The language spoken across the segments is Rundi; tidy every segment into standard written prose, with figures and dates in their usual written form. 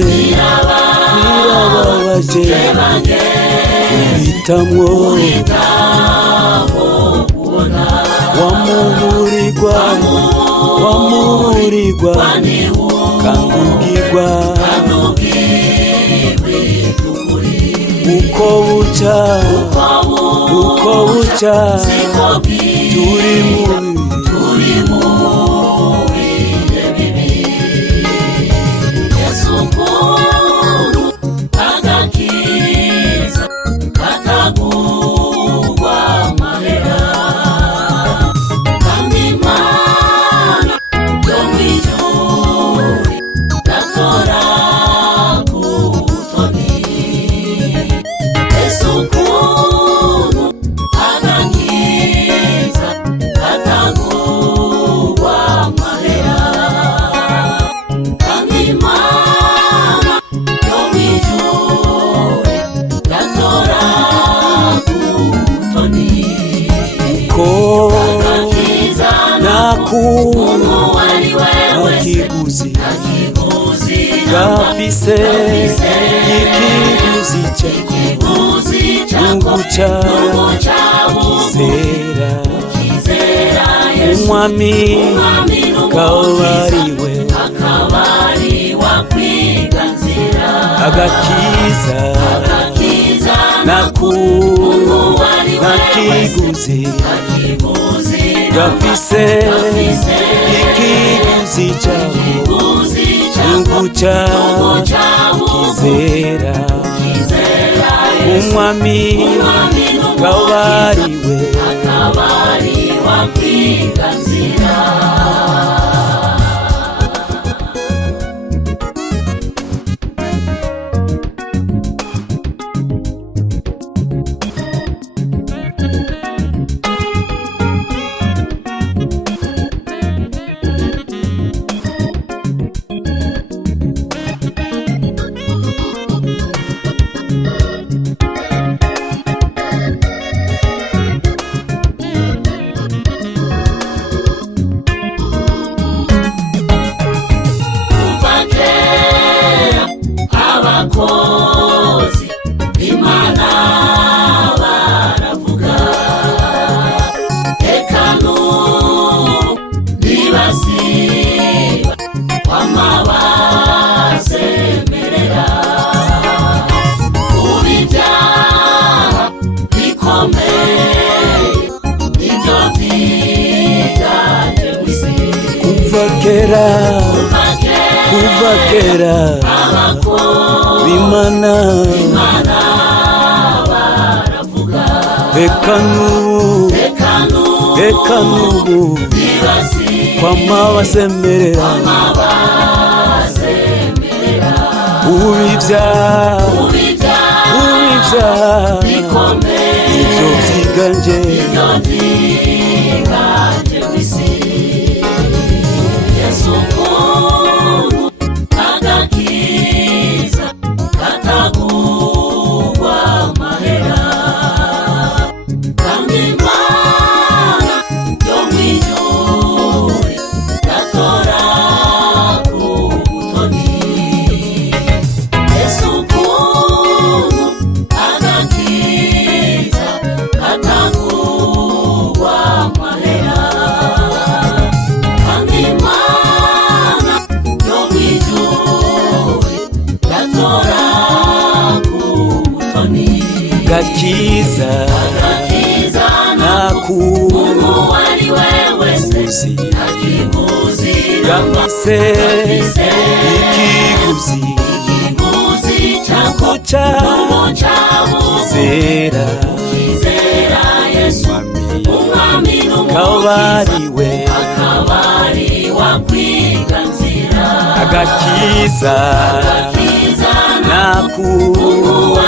birababaje guhitamwo wamuburirwa kangukirwa uko buca turi mu bihe bibi. Yesu mukuru agakiza katagurwa amahera, kandi Imana yo mw'ijuru gatora ku butoni. Yesu mukuru agakiza katagurwa amahera, kandi Imana yo mw'ijuru gatora ku butoni. Uko nakuntu akiguzi gafise ikiguzi ukizera umwami kabariwe agakiza nakiguzi gafise ikiguzi ukizera umwami kabariwe kwiganzira. Abakozi b'Imana baravuga, eka n'ubu ntibasiba kwama basemerera kuba ibyaha bikomeye nibyo byiganje mw'isi. Kuva kera Imana baravuga, eka n'ubu kwama basemerera ibyaha nibyo byiganje mw'isi. Yesu mukuru agakiza katagurwa amahera, kandi Imana yo mw'ijuru gatora ku butoni. Yesu mukuru agakiza katagurwa amahera, kandi Imana yo mw'ijuru gatora ku butoni. Gakiza nakuntu ari we wese akiguzi gafise ikiguzi ukizera Yesu umwami kabariwe kwiganzira. Agakiza nakuntu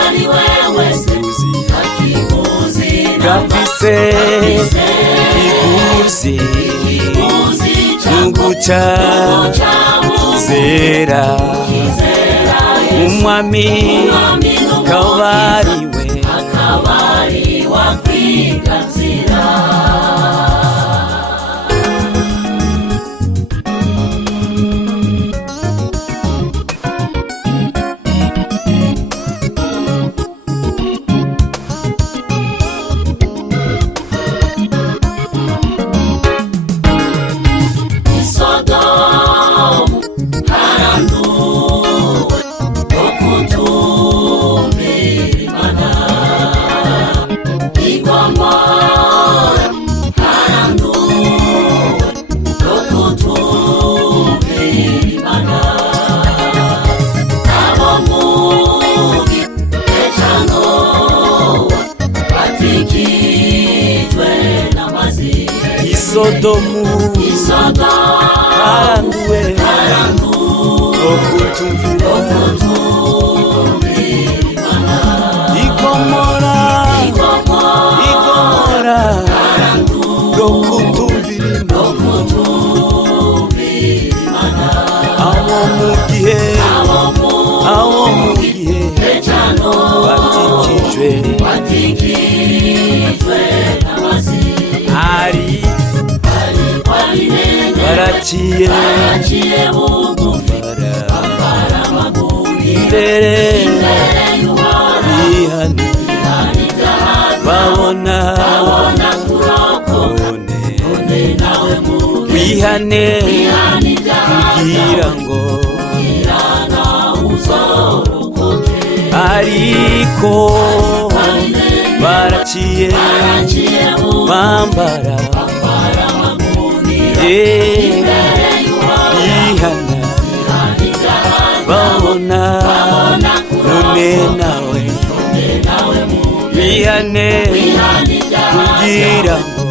ari we wese akiguzi gafise ikiguzi ukizera umwami kabariwe kwiganzira. Isodomu haranduwe okutumvira Igomora okutumvira awo mugihe batikijwe ari baraciye bugufi imbere y'Ihani babona wihane kugira ngo ariko baraciye bambara bihana babona none nawe bihane kugira ngo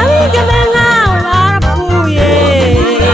abigeme nkawe barapfuye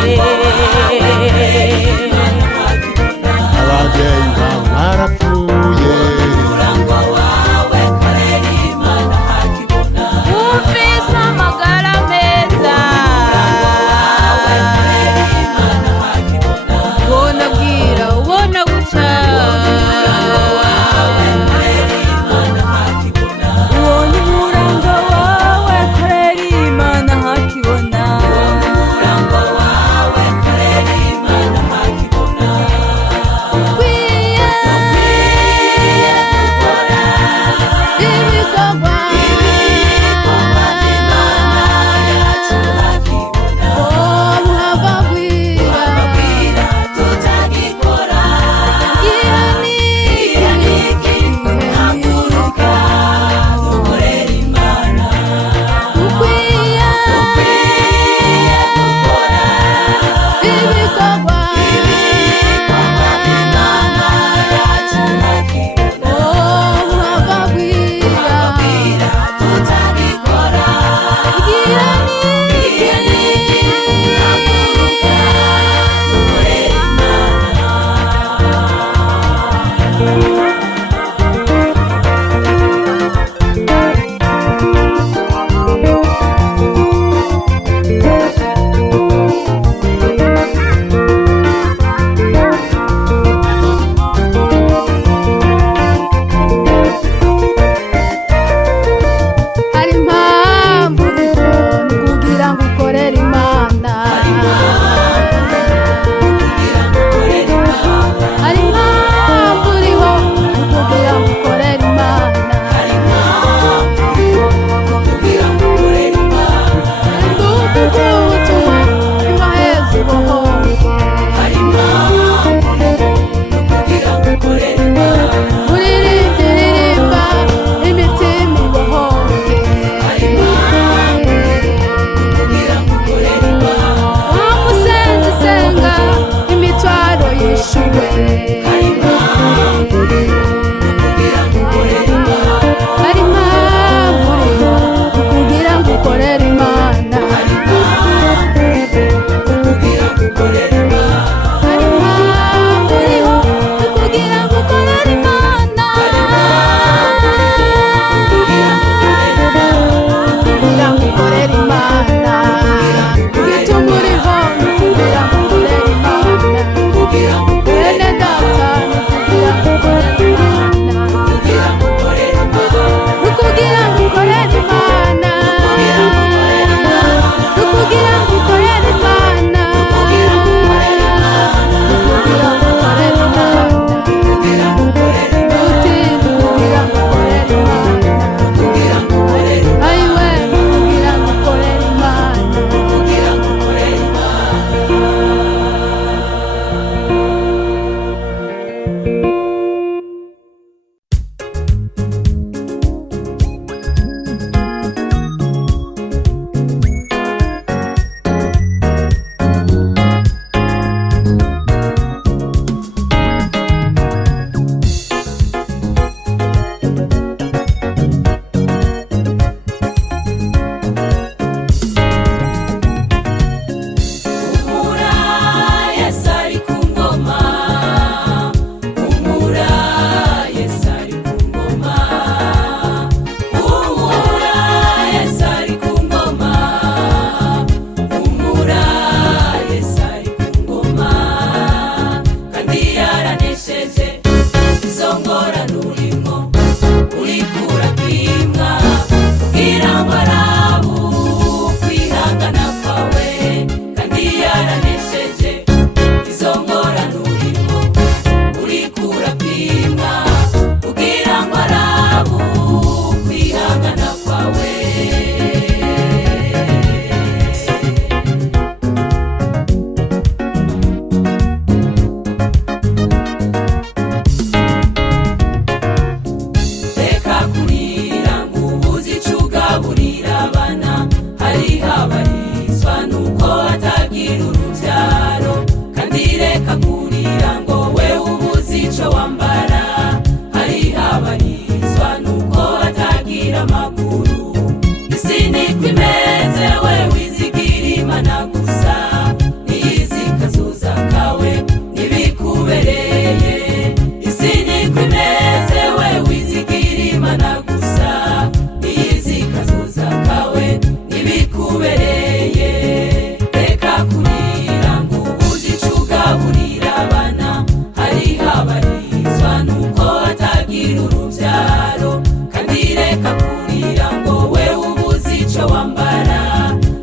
atagira amakuru. Isi niko imeze we wizigira Imana gusa, niyizi kazoza kawe nibikubereye. Isi niko imeze we wizigira Imana gusa, niyizi kazoza kawe nibikubereye. Reka kurira ngo uzice ugaburira abana, hariho abarizwa nuko batagira urubyaro. Kandi reka kurira ngo we ubuze ico wambara,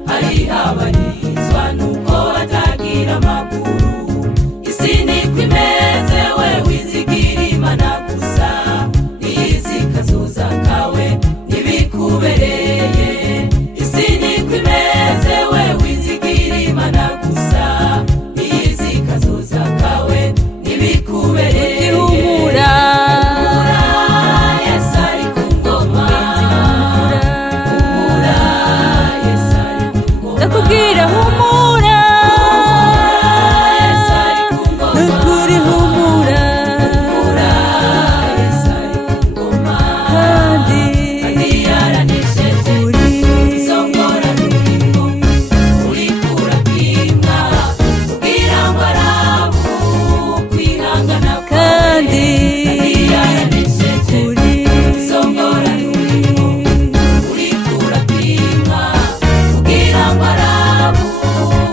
hariho abarizwa nuko batagira amakuru. Isi niko imeze we wizigira Imana gusa, niyizi kazoza kawe nibikubereye. Isi niko imeze we wizigira Imana gusa, niyizi kazoza kawe nibikubereye. Humura Yesu ari ku ngoma, humura Yesu ari ku ngoma. Ndakubwira humura Yesu ari ku ngoma, nukuri humura Yesu ari ku ngoma. Kandi yaranesheje izo ngorane urimo, uriko urapimwa kugira ngo arabe ukwihangana kwawe. Kandi yaranesheje izo ngorane urimo, uriko urapimwa kugira ngo arabe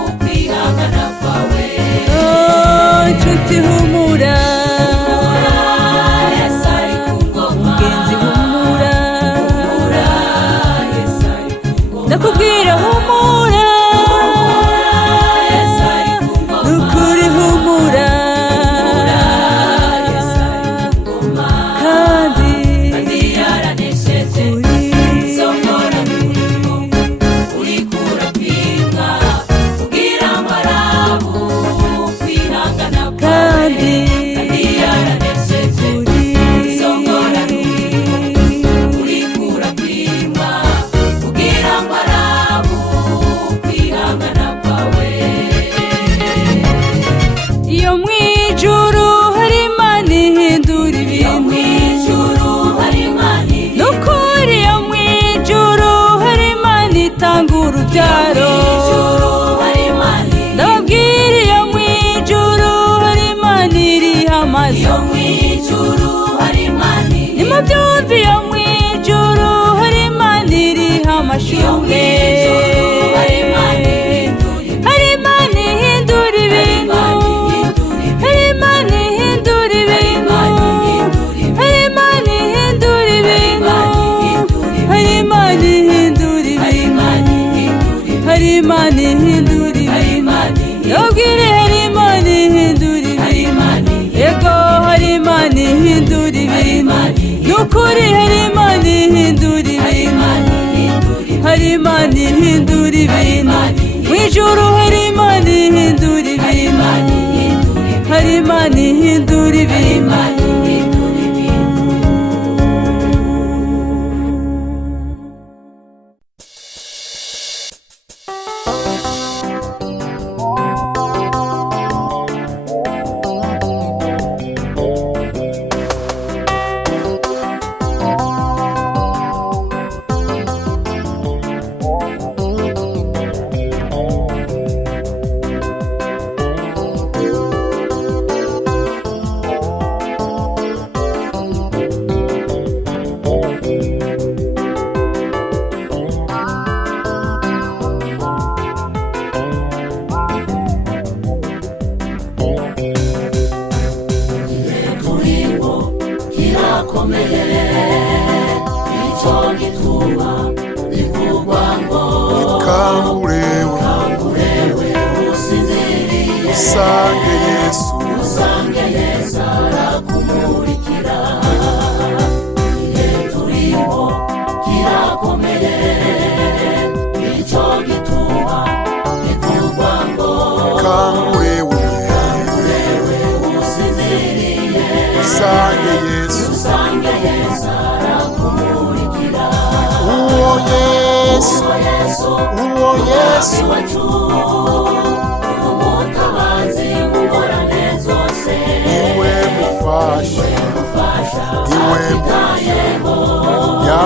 ukwihangana kwawe. Inshuti humura Yesu ari ku ngoma, mugenzi humura Yesu ari ku ngoma. Ndakubwira humura Yesu ari ku ngoma, nukuri humura Yesu ari ku ngoma. Kandi yaranesheje izo ngorane urimo, uriko urapimwa kugira ngo arabe ukwihangana kwawe. Kandi yaranesheje izo ngorane urimo, uriko urapimwa kugira ngo arabe ukwihangana kwawe. Iyo mwijuru hari Imana ihindura ibintu, nukuri iyo mwijuru hari Imana itanga urubyaro. Ndababwira iyo mwijuru hari Imana iriha amazu, nimubyumve iyo mwijuru hari Imana iriha amashuri. Hari Imana ihindura ibintu, hari Imana ihindura ibintu, hari Imana ihindura ibintu, hari Imana ihindura ibintu, hari Imana ihindura ibintu. Ndababwire hari Imana ihindura ibintu, yego hari Imana ihindura ibintu, nukuri hari Imana ihindura ibintu, hari Imana ihindura ibintu. Mwijuru hari Imana ihindura ibintu, hari Imana ihindura ibintu. usange Yesu, usange Yesu arakumurikira. Igihe turimo kirakomeye, nicyo gituma bivugwa ngo kangurewe usinziriye, usange Yesu, usange Yesu arakumurikira. uwo Yesu, uwo Yesu wacu umutabazi mungorane zose, iwe mufasha, iwe atitayeho ya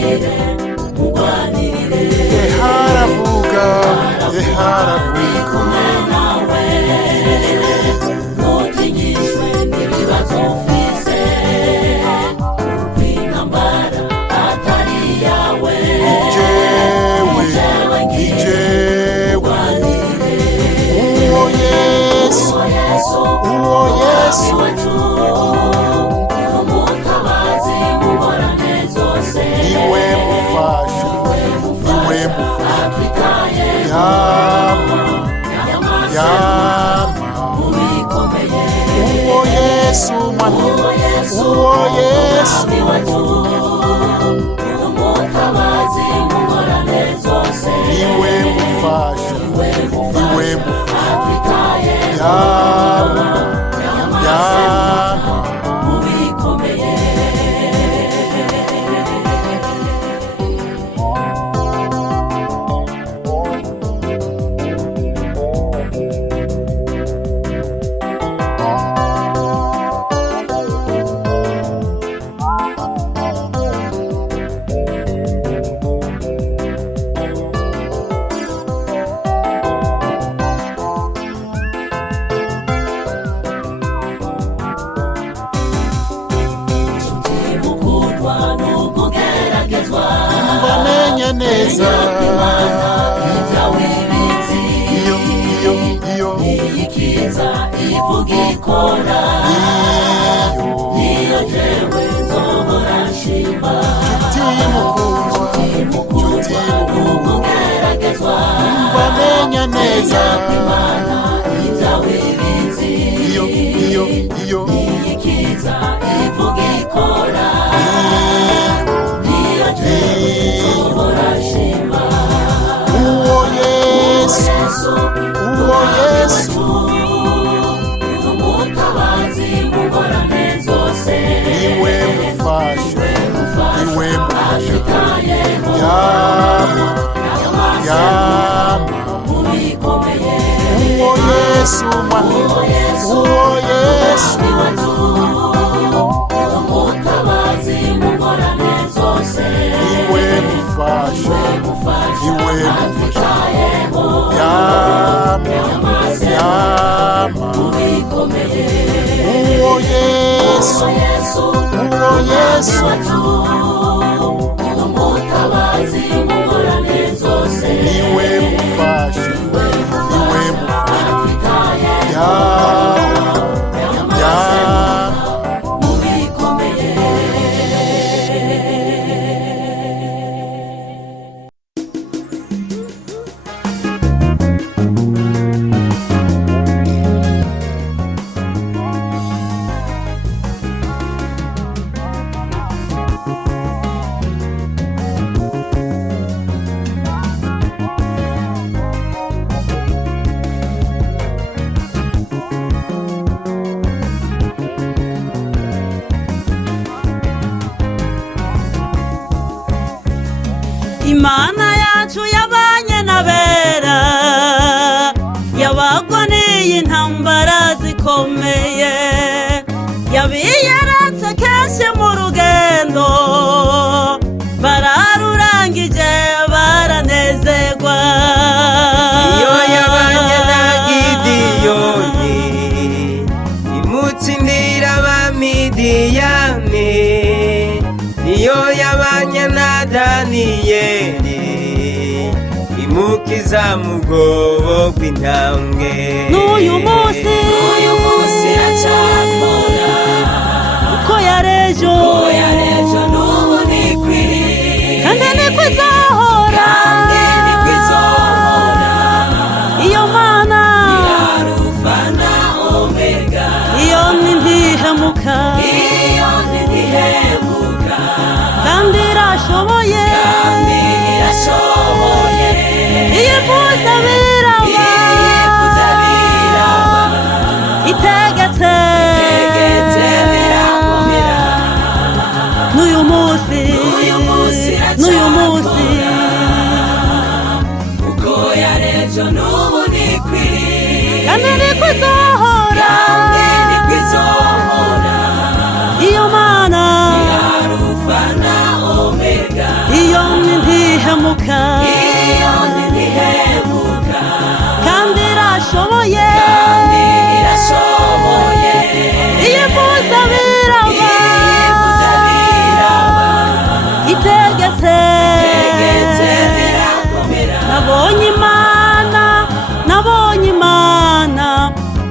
murwanirire murwanirire haravuga haravuga nawe ntutigishwe n'ibibazo ufise kw'intambara atari yawe ijewe uwo Yesu iwacu umutabazi mungorane zose niwe mufasha atwitaye yama mubikomeye uwo Yesu mwana uwo Yesu iwacu umutabazi mungorane zose niwe mufasha atwitaye yama mubikomeye mukundwa n'ukugeragezwa bamenya neza ibyawe bizi iyo iyikiza ivuga ikora niyo jewe nzohora nshima mukundwa n'ukugeragezwa bamenya neza imana ibyawe bizi iyo iyikiza ivuga ikora niyo jewe nzohora nshima uwo Yesu umutabazi mungorane zose niwe mufasha atwitayeho yama mubikomeye uwo Yesu mwana uwo Yesu iwacu umutabazi mungorane zose niwe mufasha atwitayeho yama mubikomeye uwo Yesu iwacu umutabazi mungorane zose niwe mufasha atwitayeho yama mubikomeye Imana yacu yabanye n'abera yabagwa n'iyi ntambara zikomeye yabiyeretse kenshi mu rugendo bararurangije baranezerwa iyo yabanye na Gidiyoni imutsindira abamidiyani niyo yabanye na Daniyeli imukiza mu bwobo bw'intambwe n'uyu munsi aracyakora uko yarejo n'ubu nikwiriye kandi niko izahora iyo Mana Arufa na Omega iyo ni ntihemuka kandi irashoboye iyifuza biraba itegetse n'uyu munsi uko yarejo n'ubu nikwiriye kandi niko izahora izo iyo Mana Arufa na Omega iyo ntihemuka kandi irashoboye iyo ivuze biraba itegetse nabonye imana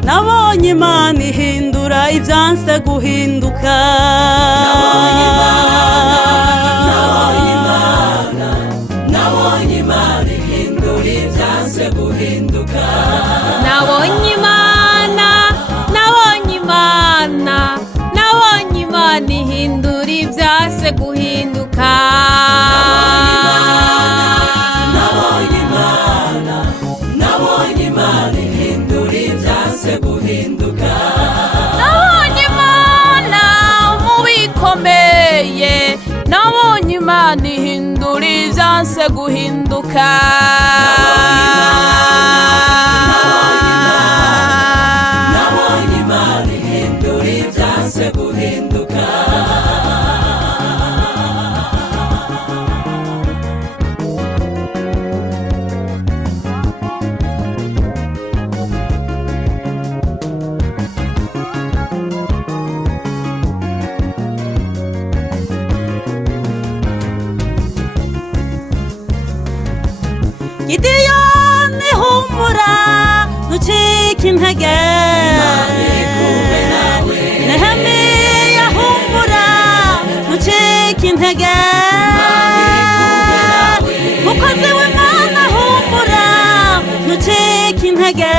nabonye imana ihindura ibyanse guhinduka nabonye imana ihindura ibyanse guhinduka nabonye imana ihindura ibyase guhinduka nabonye imana ihindura ibyanse guhinduka nabonye imana mu bikomeye nabonye imana ihindura ibyase guhinduka nabonye imana ihindura ibyanse guhinduka Gideyoni humura ntucike intege Nehemiya humura ntucike intege mukozi w'Imana humura ntucike intege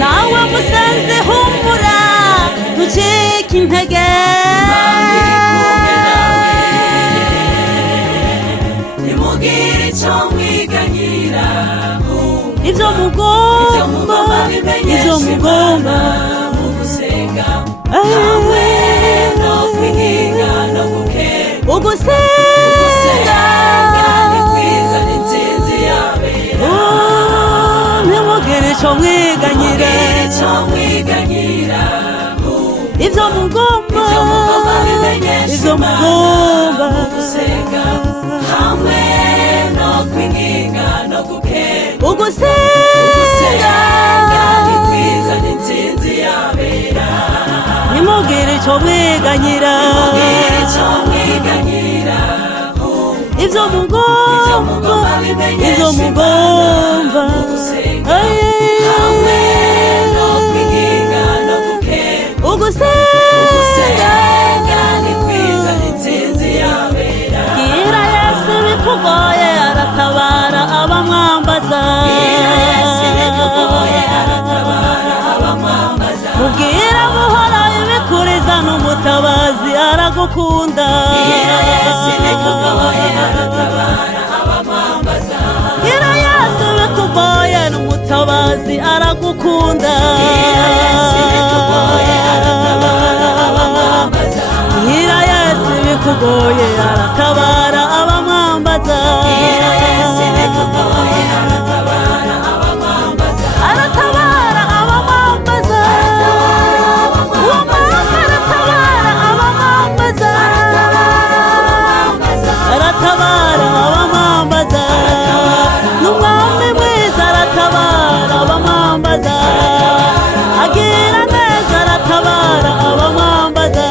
nawe musenzi humura ntucike intege ibyo mugomba mu gusenga hamwe no kwiga no gusenga ni kwiza n'intsinzi yabera ntimugire icyo mwiganyira ibyo mugomba bimenyesha Imana mu gusenga hamwe no kwiga no gusenga ni kwiza n'intsinzi yabera ntimugire icyo mwiganyira ibyo mugomba mu gusenga hamwe no kwiga no gusenga ni kwiza n'intsinzi yabera bwira Yesu bikugoye aratabara abamwambaza mubwira buhora ibikuriza n'umutabazi aragukunda bwira Yesu bikugoye n'umutabazi aragukunda bwira Yesu bikugoye aratabara abamwambaza aratabara abamwambaza uwo mwami aratabara abamwambaza aratabara abamwambaza n'umwami mwiza aratabara abamwambaza agira neza aratabara abamwambaza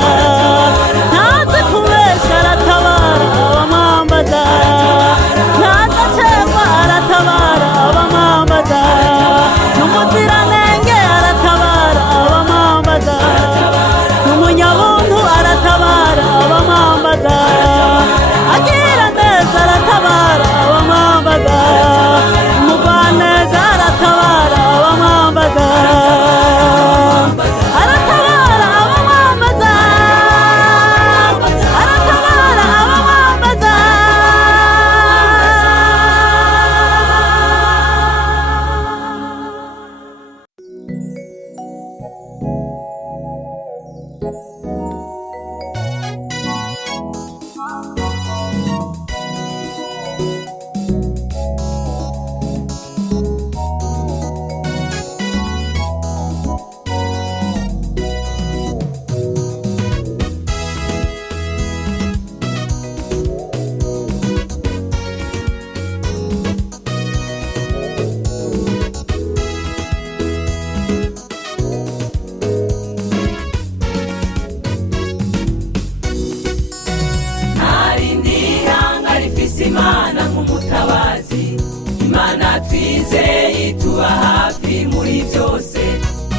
ntazi kubeshya aratabara abamwambaza twizeye tuba hafi muri byose,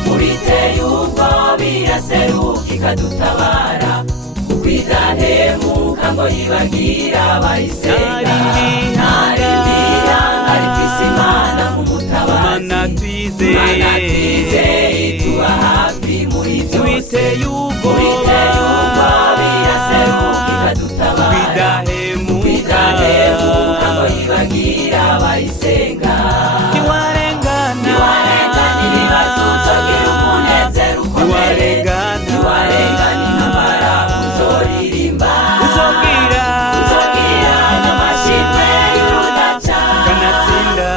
mubiteye ubwo biraseruka ikadutabara, kuko idahemuka ngo yibagira abayisenga. Ntarindi hanga rifise Imana nk'umutabazi, Mana twizeye tuba hafi muri byose, mubiteye ubwo biraseruka ikadutabara, idahemuka ngo yibagira abayisenga. Ntiwarengana ibibazo uzogira umunezero ukomeye, ntiwarengana intambara uzoririmba, uzogira n'amashimwe y'urudaca, kanatsinda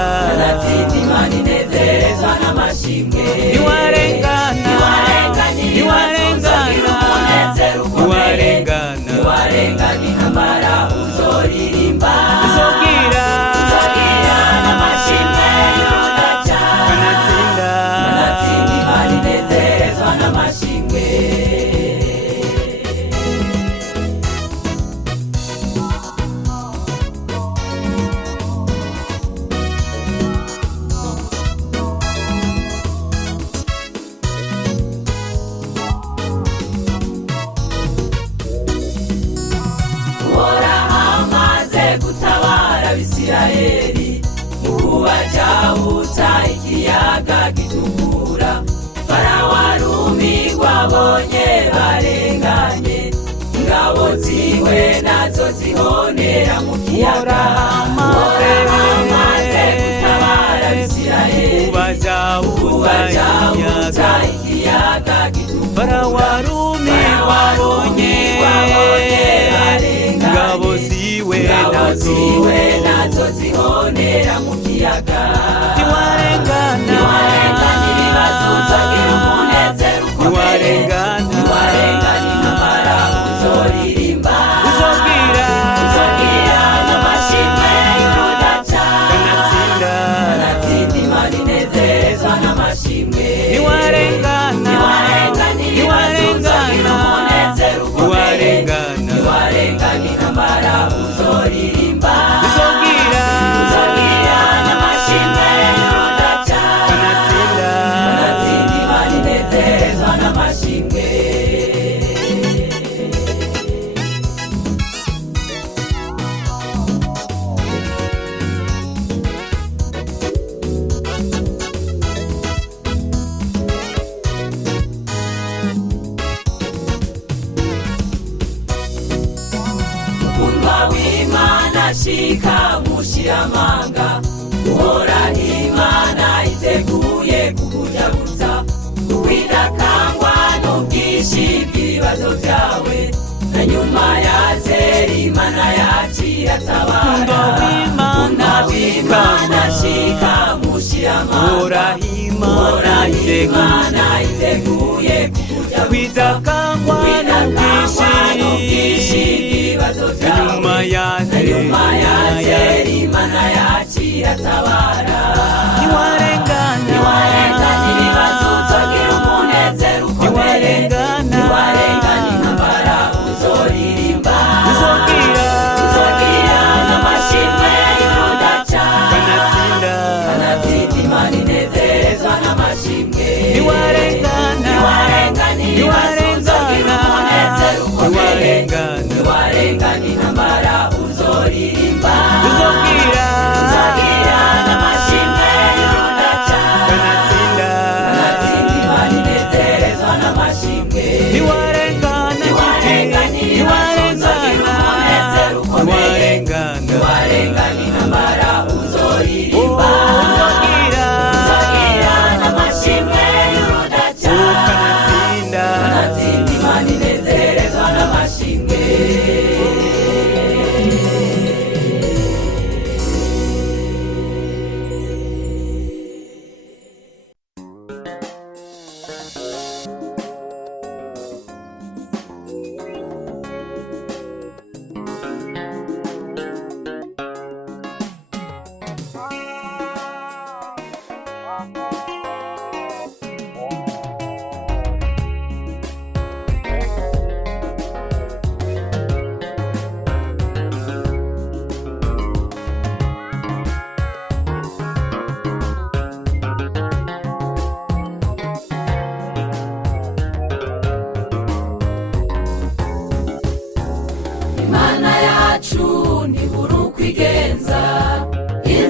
Imana inezerezwa n'amashimwe. Ntiwarengana ibibazo uzogira umunezero ukomeye, ntiwarengana intambara uzoririmba, uzogira n'amashimwe y'urudaca, kanatsinda Imana inezerezwa n'amashimwe. Uhoraho amaze gutabara Abisirayeli, mu kubajahutsa ikiyaga gitukura, Farawo arumirwa abonye barenganye, ingabo ziwe nazo zihonera mu kiyaga. Uhoraho amaze gutabara Abisirayeli, mu kubajahutsa ikiyaga gitukura, Farawo arumirwa abonye ingabo ziwe nazo zihonera mu kiyaga. Ntiwarengana ibibazo uzogira umunezero ukomeye, ntiwarengana intambara uzoririmba, uzogira n'amashimwe y'urudaca, kanatsinda Imana inezerezwa n'amashimwe. Ntiwarengana ibibazo uzogira umunezero ukomeye, ntiwarengana intambara uzoririmba, uzogira n'amashimwe y'urudaca, kanatsinda Imana inezerezwa n'amashimwe. Mukundwa w'Imana shika mushiramanga, Uhoraho Imana iteguye kukujaguza, kuko idakangwa n'ubwinshi bw'ibibazo byawe, na nyuma ya zeri Imana yacu iratabara. Mukundwa w'Imana shika mushiramanga, Uhoraho Imana iteguye kukujaguza, kuko idakangwa n'ubwinshi bw'ibibazo byawe, na nyuma ya zeri Imana yacu iratabara. Ntiwarengana ibibazo uzogira umunezero ukomeye, ntiwarengana intambara uzoririmba, uzogira n'amashimwe y'urudaca, kanatsinda Imana inezerezwa n'amashimwe. Ntiwarengana ibibazo uzogira umunezero ukomeye, ntiwarengana intambara uzoririmba, uzogira n'amashimwe y'urudaca, kanatsinda Imana inezerezwa n'amashimwe. Ntiwarengana ibibazo uzogira umunezero ukomeye, ntiwarengana intambara uzoririmba, uzogira n'amashimwe y'urudaca, kanatsinda Imana inezerezwa n'amashimwe.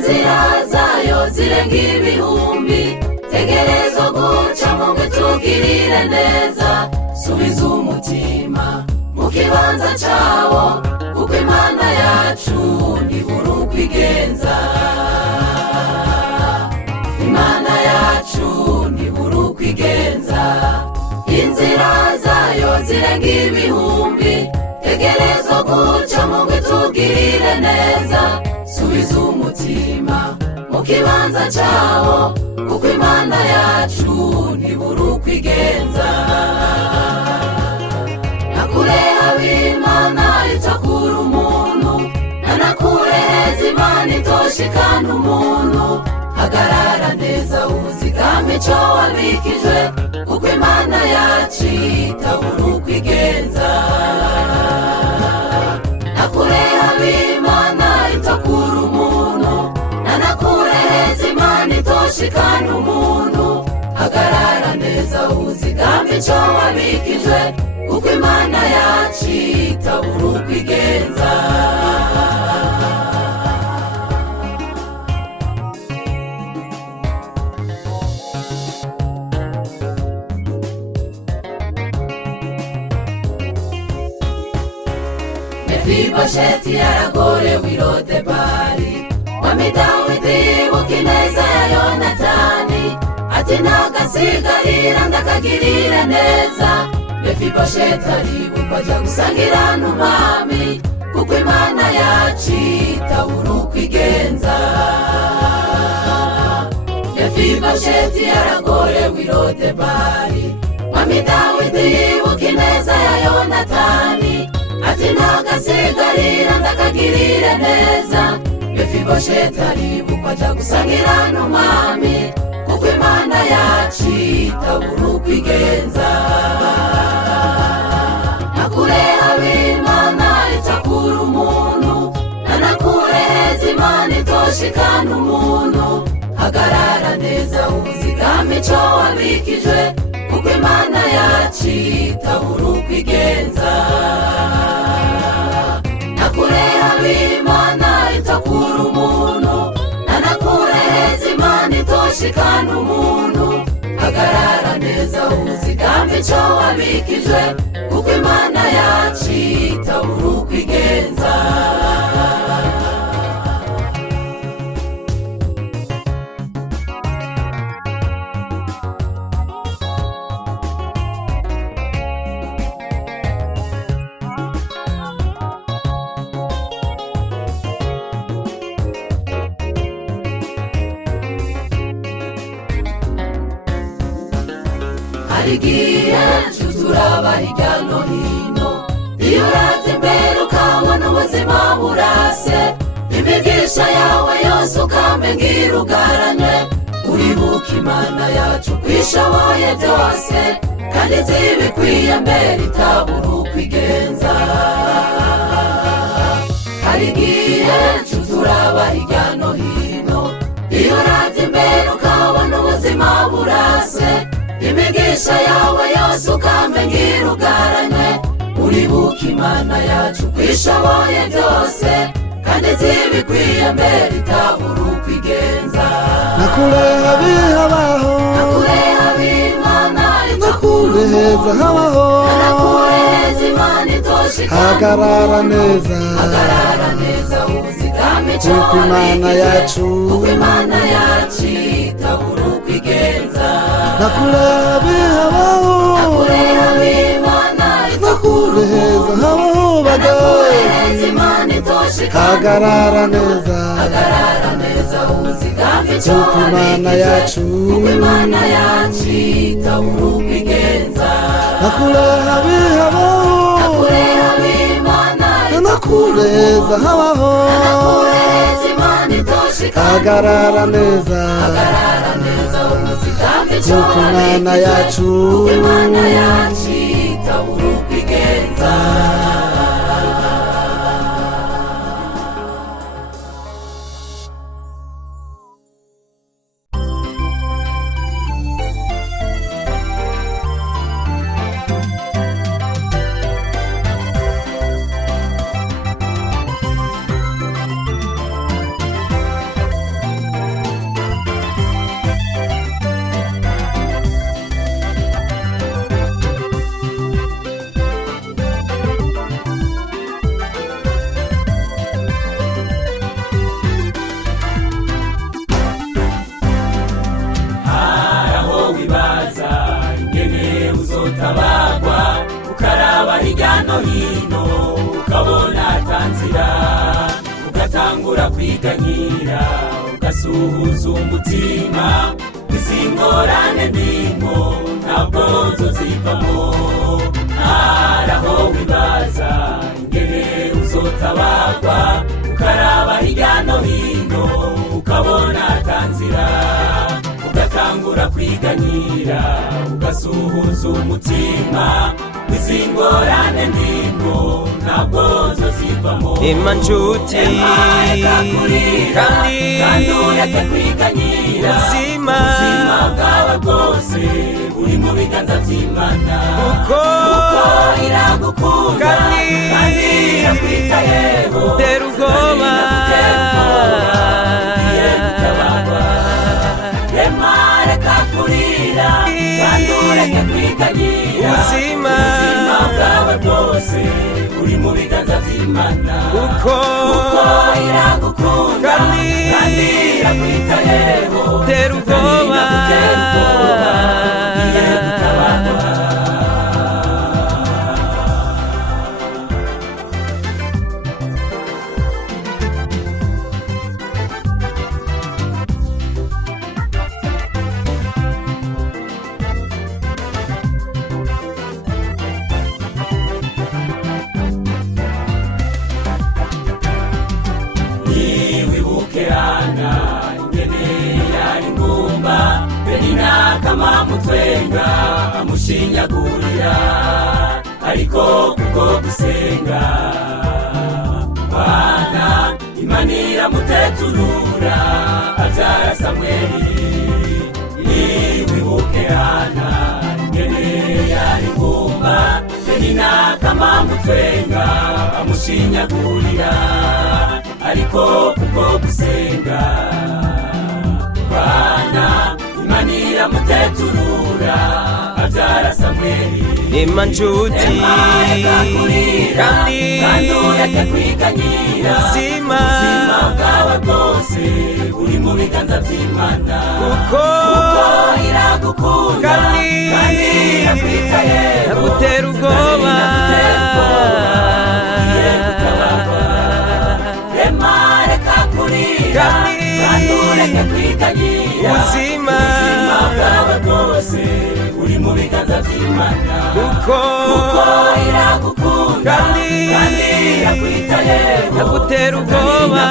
inzira zayo zirenga ibihumbi, tegerezwa guca mu ngo itugirire neza. Subiza umutima mu kibanza cawo, kuko Imana yacu ntibura uko igenza. Imana yacu ntibura uko igenza. Inzira zayo zirenga ibihumbi, tegerezwa guca mu ngo itugirire neza. Subiza umutima mu kibanza cawo, kuko Imana yacu ntibura uko igenza. Nakure ab'Imana itakura umuntu, nanakure heza Imana itoshikana umuntu. Hagarara neza uzigame ico wabikijwe, kuko Imana yacu itabura uko igenza. Nakure ab'Imana itakura umuntu, nanakure heza Imana itoshikana umuntu. Hagarara neza uzigame ico wabikijwe, kuko Imana yacu itabura uko igenza. Mefibosheti yaragorewe i Lodebari, Mwami Dawidi yibuka ineza ya Yonatani, ati ntagasigarira ndakagirire neza. Mefibosheti aribukwa aja gusangira n'umwami, kuko Imana yacu itabura uko igenza. Mefibosheti yaragorewe i Lodebari, Mwami Dawidi yibuka ineza ya Yonatani, ati ntagasigarira ndakagirire neza. Mefibosheti aribukwa aja gusangira n'umwami, kuko Imana yacu itabura uko igenza. Nakure ab'Imana itakura umuntu, nanakure heza Imana itoshikana umuntu. Hagarara neza uzigame ico wabikijwe, kuko Imana yacu itabura uko igenza. Nakure ab'Imana itakura umuntu, nanakure heza Imana itoshikana umuntu. Hagarara neza uzigame ico wabikijwe, kuko Imana yacu itabura uko igenza. Harigihe turaba hirya no hino, iyo uravye imbere ukabona ubuzima burase. Imigisha yawe yose ukamengira ugaranywe, uribuka Imana yacu kwishoboye byose, kandi zibikwiye mbere itabura uko igenza. Harigihe turaba hirya no hino, iyo uravye imbere ukabona ubuzima burase. Imigisha yawe yose ukamengira ugaranywe, uribuka Imana yacu kwishoboye byose, kandi zibikwiye mbere itabura uko igenza. Nakure habaho, nakure ab'Imana nakure heza habaho, nakure heza Imana itoshikana. Hagarara neza, hagarara neza uzigame ico kuko Imana yacu, kuko Imana yacu itabura uko igenza. nakure habaho, nakure ab'Imana nakure heza habaho nakure heza Imana itoshikana. hagarara neza, hagarara neza uzigame ico kuko Imana yacu, kuko Imana yacu itabura uko igenza. nakure habaho, nakure ab'Imana nakure heza habaho, nakure heza Imana itoshikana. hagarara neza, hagarara neza uzigame ico kuko Imana yacu, kuko Imana yacu itabura uko igenza. hino ukabona atanzira ugatangura kwiganyira ugasuhuza umutima izi ngorane ndimo ntabwo nzozivamo haraho wibaza ingene uzotabagwa ukaraba hirya no hino ukabona atanzira ugatangura kwiganyira ugasuhuza umutima izi ngorane ndimo ntabwo nzozivamo Ema nshuti kandi ureke kwiganyira ubuzima bwawe bwose uri mu biganza by'Imana kuko iragukunda kandi irakwitayeho utera ubwoba Ema reka kurira kandi ureke kwiganyira ubuzima bwawe bwose uri mu biganza by'Imana kuko iragukunda kandi irakwitayeho utera ubwoba kama mutwenga amushinyagurira ariko kuko gusenga Bwana Imanira muteturura abyara Samweli wibuke Hana ingene yari ngumba Penina kama mutwenga amushinyagurira ariko kuko gusenga Bwana Imanira muteturura abyara Samweli Ema nshuti kandi ureke kwiganyira ubuzima bwawe bwose uri mu biganza by'Imana kuko iragukunda kandi irakwitayeho agutera ubwoba Ema reka kurira kandi ureke kwiganyira ubuzima bwawe bwose uri mu biganza by'Imana kuko iragukunda kandi irakwitayeho agutera ubwoba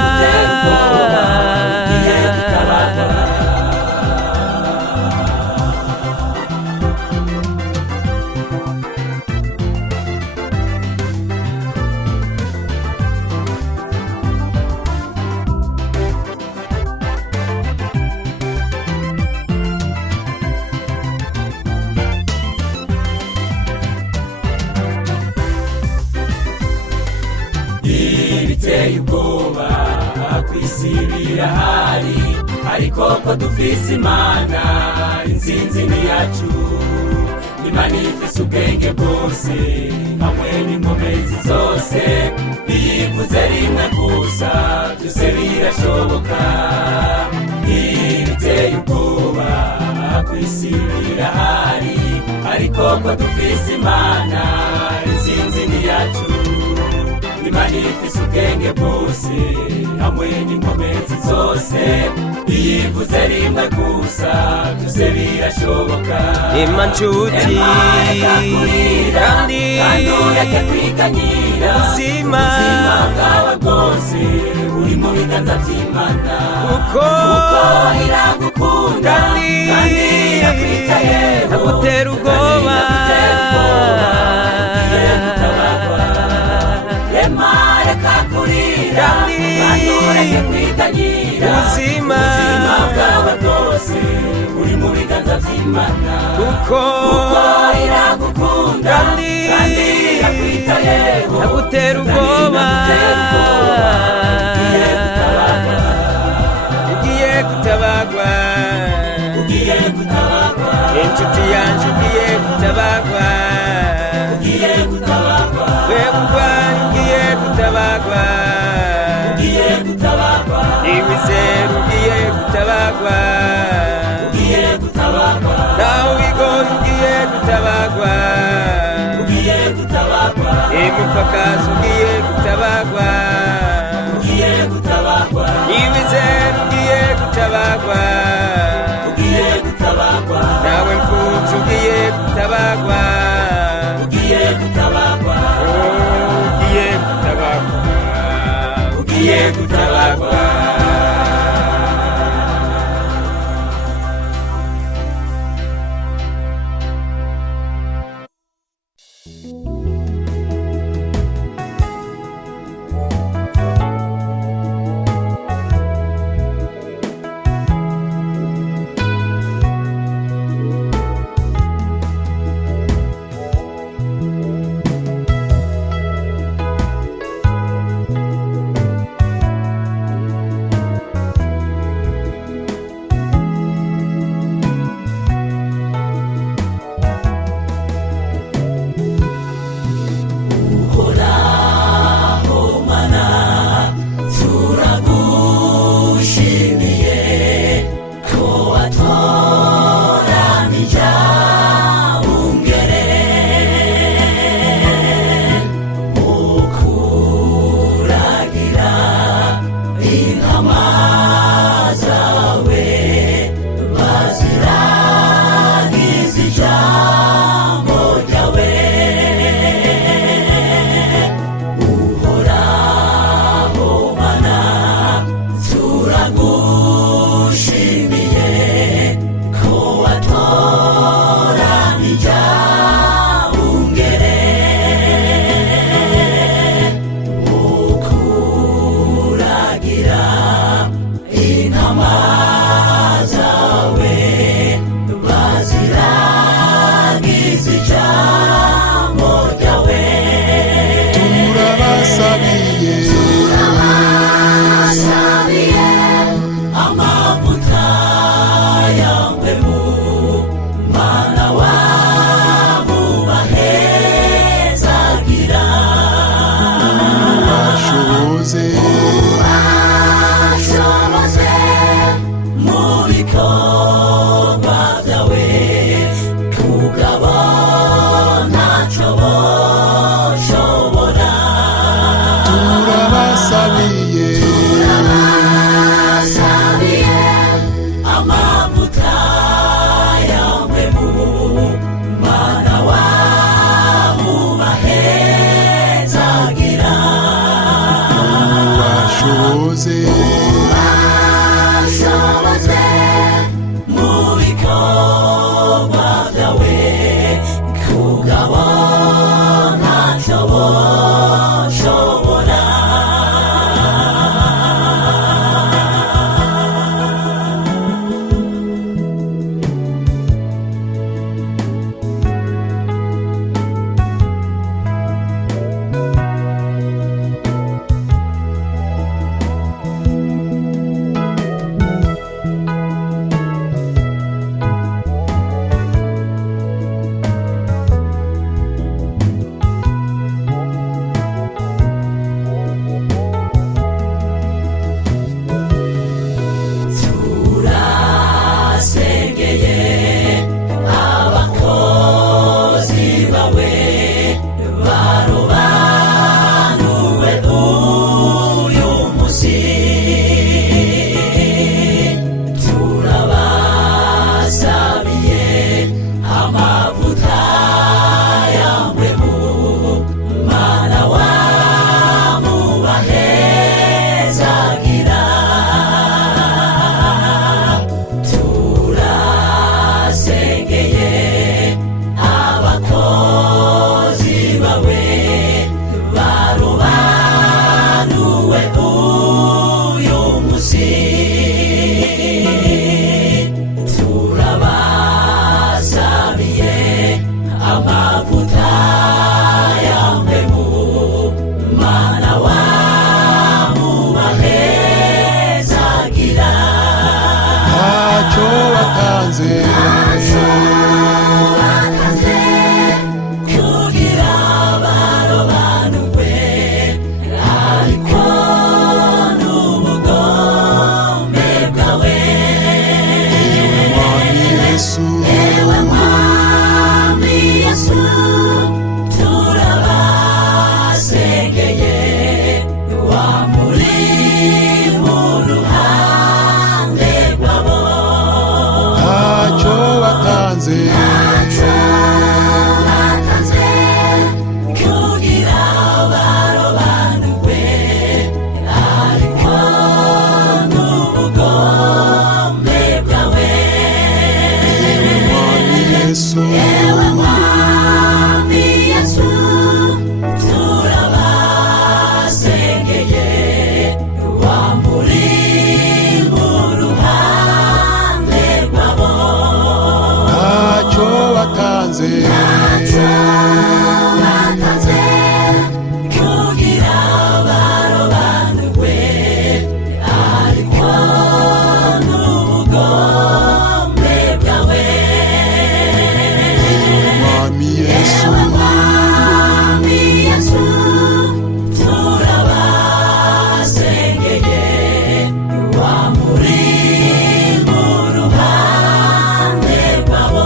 biteye ubwoba kw'isi birahari ariko ko dufise Imana intsinzi ni yacu Imana ifise ubwenge bwose hamwe n'inkomezi zose biyivuze rimwe gusa byose birashoboka biteye ubwoba kw'isi birahari ariko ko dufise Imana intsinzi ni yacu Imana ifise ubwenge bwose hamwe n'inkomezi zose biyivuze rimwe gusa byose birashoboka Ema nshuti kandi ureke kwiganyira ubuzima bwawe bwose uri mu biganza by'Imana kuko iragukunda kandi irakwitayeho agutera ubwoba Ema reka kurira kandi ureke kwiganyira ubuzima bwawe bwose uri mu biganza by'Imana kuko iragukunda kandi irakwitayeho agutera ubwoba ugiye gutabagwa inshuti yanje ugiye gutabagwa webugwa ugiye gutabagwa iwizera ugiye gutabagwa nawe wigoye ugiye gutabagwa umupfakazi ugiye gutabagwa ugiye gutabagwa ibizera ugiye gutabagwa ugiye gutabagwa nawe mfubyi ugiye gutabagwa ugiye gutabagwa ugiye gutabagwa ugiye gutabagwa batanze kugira barobanurwe ariko n'ubugombe bwawe Mwami Yesu Mwami Yesu turabasengeye wamuri mu ruhande rwabo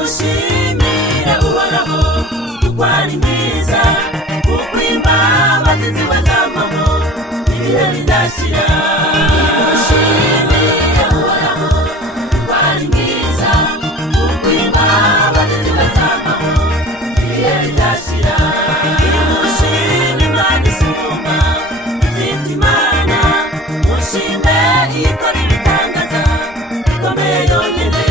nimushimire uhoraho kuko ari mwiza kuko imbabazi ziwe zamaho ibihe bidashira nimushimire uhoraho kuko ari mwiza kuko imbabazi ziwe zamaho ibihe bidashira nimushime Imana isumba izindi imana mushime ikora ibitangaza bikomeye yonyine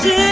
ashimwe